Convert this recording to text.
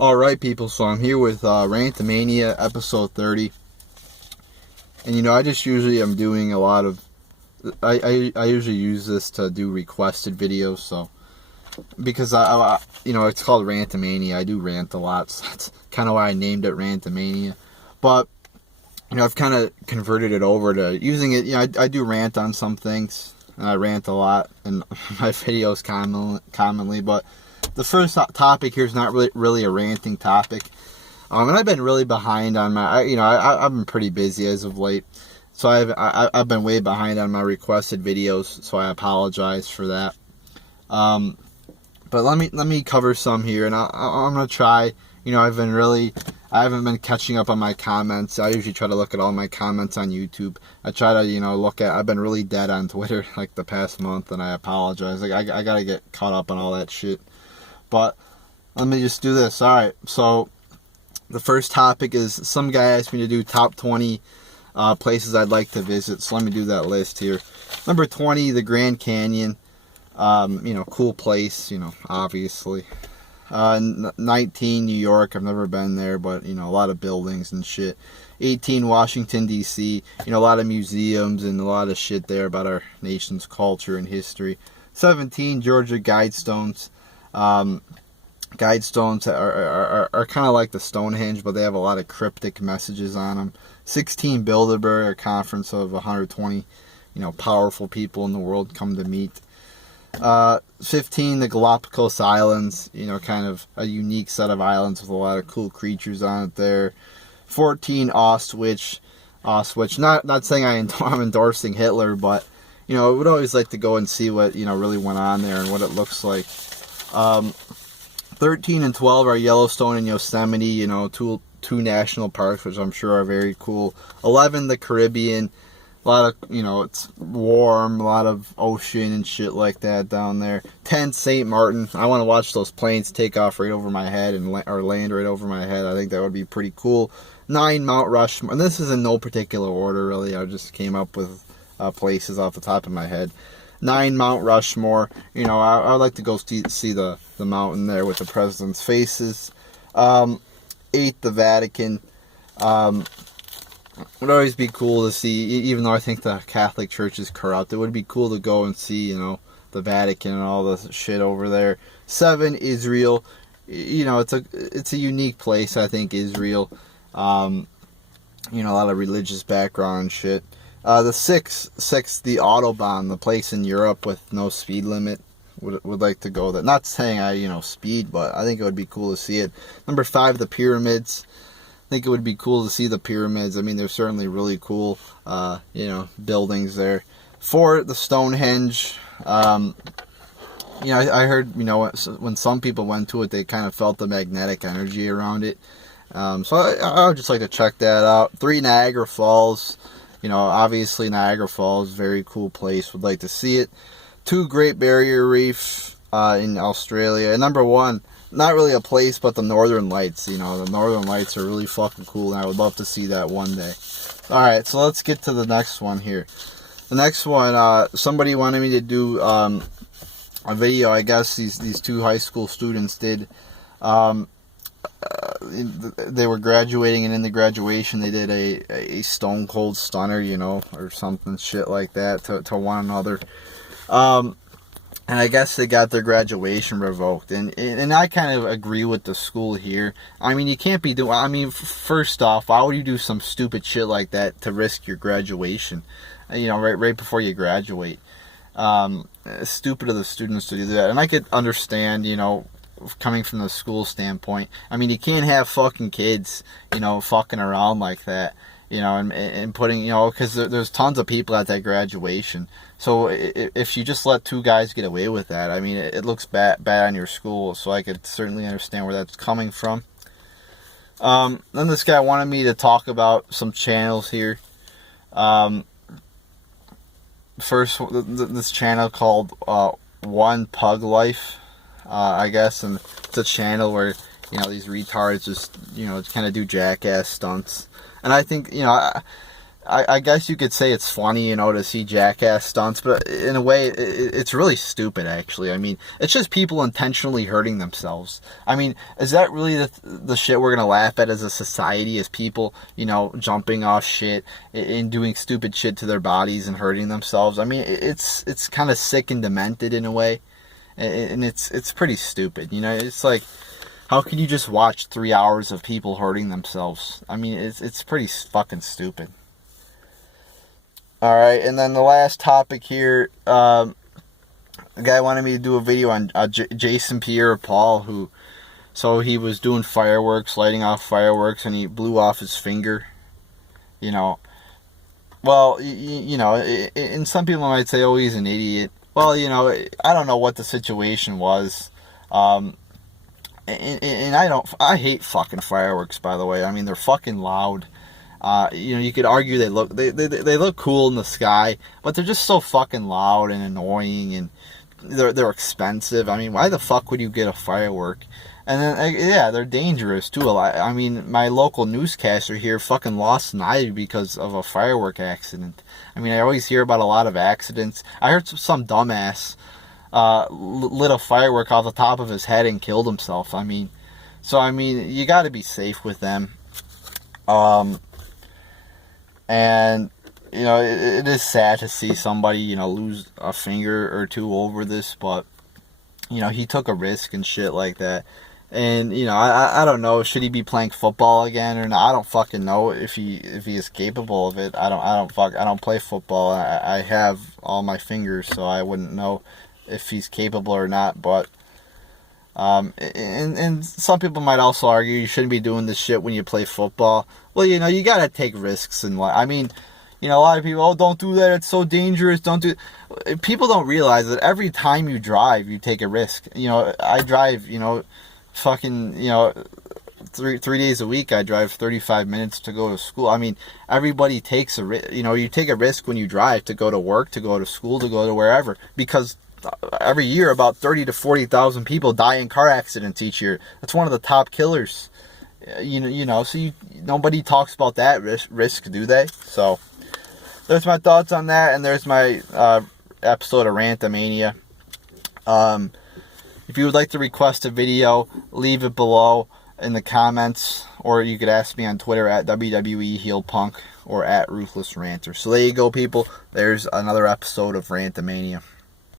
Alright, people, so I'm here with RANTAMANIA episode 30. And I just usually am doing a lot of. I usually use this to do requested videos, so. Because, it's called RANTAMANIA. I do rant a lot, so that's kind of why I named it RANTAMANIA. But, I've kind of converted it over to using it. I do rant on some things, and I rant a lot in my videos commonly, but. The first topic here is not really a ranting topic, and I've been really behind on my. I've been pretty busy as of late, so I've been way behind on my requested videos. So I apologize for that. But let me cover some here, and I'm gonna try. I haven't been catching up on my comments. I usually try to look at all my comments on YouTube. I try to look at. I've been really dead on Twitter like the past month, and I apologize. Like I gotta get caught up on all that shit. But let me just do this. Alright, so the first topic is some guy asked me to do top 20 places I'd like to visit. So let me do that list here. Number 20, the Grand Canyon. Cool place, obviously. 19, New York. I've never been there, but, a lot of buildings and shit. 18, Washington, D.C. A lot of museums and a lot of shit there about our nation's culture and history. 17, Georgia Guidestones. Guidestones are kind of like the Stonehenge, but they have a lot of cryptic messages on them. 16, Bilderberg, a conference of 120, powerful people in the world come to meet. 15, the Galapagos Islands, kind of a unique set of islands with a lot of cool creatures on it there. 14, Auschwitz. Not saying I'm endorsing Hitler, but, I would always like to go and see what, really went on there and what it looks like. 13 and 12 are Yellowstone and Yosemite, two national parks, which I'm sure are very cool. 11, the Caribbean. A lot of, it's warm, a lot of ocean and shit like that down there. 10, St. Martin. I want to watch those planes take off right over my head or land right over my head. I think that would be pretty cool. 9, Mount Rushmore. And this is in no particular order, really. I just came up with places off the top of my head. 9, Mount Rushmore. I'd like to go see the mountain there with the president's faces. 8, the Vatican. Would always be cool to see, even though I think the Catholic Church is corrupt, it would be cool to go and see, the Vatican and all the shit over there. 7, Israel. It's a unique place, I think, Israel. A lot of religious background and shit. The 6, the Autobahn, the place in Europe with no speed limit. Would like to go there. Not saying I, speed, but I think it would be cool to see it. Number 5, the pyramids. I think it would be cool to see the pyramids. I mean, they're certainly really cool, buildings there. 4, the Stonehenge. I heard, when some people went to it, they kind of felt the magnetic energy around it. So I would just like to check that out. 3, Niagara Falls. Obviously Niagara Falls, very cool place. Would like to see it. 2, Great Barrier Reef in Australia. And number 1, not really a place, but the Northern Lights. The Northern Lights are really fucking cool, and I would love to see that one day. Alright, so let's get to the next one here. The next one, somebody wanted me to do a video. I guess these 2 high school students did. They were graduating, and in the graduation they did a stone cold stunner, or something shit like that to one another. And I guess they got their graduation revoked, and I kind of agree with the school here. I mean, you can't be doing. First off, why would you do some stupid shit like that to risk your graduation? Right before you graduate. Stupid of the students to do that, and I could understand, coming from the school standpoint. I mean, you can't have fucking kids, fucking around like that, and putting, because there's tons of people at that graduation. So if you just let 2 guys get away with that, I mean, it looks bad on your school. So I could certainly understand where that's coming from. Then this guy wanted me to talk about some channels here. First, this channel called One Pug Life. I guess, and it's a channel where, these retards just, kind of do jackass stunts. And I think, I guess you could say it's funny, you know, to see jackass stunts, but in a way, it's really stupid, actually. I mean, it's just people intentionally hurting themselves. I mean, is that really the shit we're gonna laugh at as a society? As people, you know, jumping off shit and doing stupid shit to their bodies and hurting themselves? I mean, it's kind of sick and demented in a way, and it's pretty stupid. You know, it's like, how can you just watch 3 hours of people hurting themselves? I mean, it's pretty fucking stupid. All right, and then the last topic here, a guy wanted me to do a video on Jason Pierre-Paul, who, so he was doing fireworks, lighting off fireworks, and he blew off his finger. You know, well, you know, and some people might say, oh, he's an idiot. Well, you know, I don't know what the situation was. And I hate fucking fireworks, by the way. I mean, they're fucking loud. You know, you could argue they look cool in the sky, but they're just so fucking loud and annoying, and they're expensive. I mean, why the fuck would you get a firework? And then, yeah, they're dangerous too. I mean, my local newscaster here fucking lost an eye because of a firework accident. I mean, I always hear about a lot of accidents. I heard some dumbass lit a firework off the top of his head and killed himself. I mean, so I mean, you got to be safe with them. And, you know, it is sad to see somebody, you know, lose a finger or two over this, but, you know, he took a risk and shit like that. And, you know, I don't know, should he be playing football again or not? I don't fucking know if he is capable of it. I don't play football. I have all my fingers, so I wouldn't know if he's capable or not, but and some people might also argue you shouldn't be doing this shit when you play football. Well, you know, you gotta take risks in life. I mean, you know, a lot of people, oh, don't do that, it's so dangerous, don't do. People don't realize that every time you drive, you take a risk. You know, I drive, you know, fucking, you know, three days a week, I drive 35 minutes to go to school. I mean, everybody takes a risk. You know, you take a risk when you drive to go to work, to go to school, to go to wherever, because every year about 30 to 40,000 people die in car accidents each year. That's one of the top killers. You know, so nobody talks about that risk, do they? So there's my thoughts on that, and there's my episode of RANTAMANIA. If you would like to request a video, leave it below in the comments, or you could ask me on Twitter at WWEHeelPunk or at RuthlessRanter. So there you go, people. There's another episode of RANTAMANIA.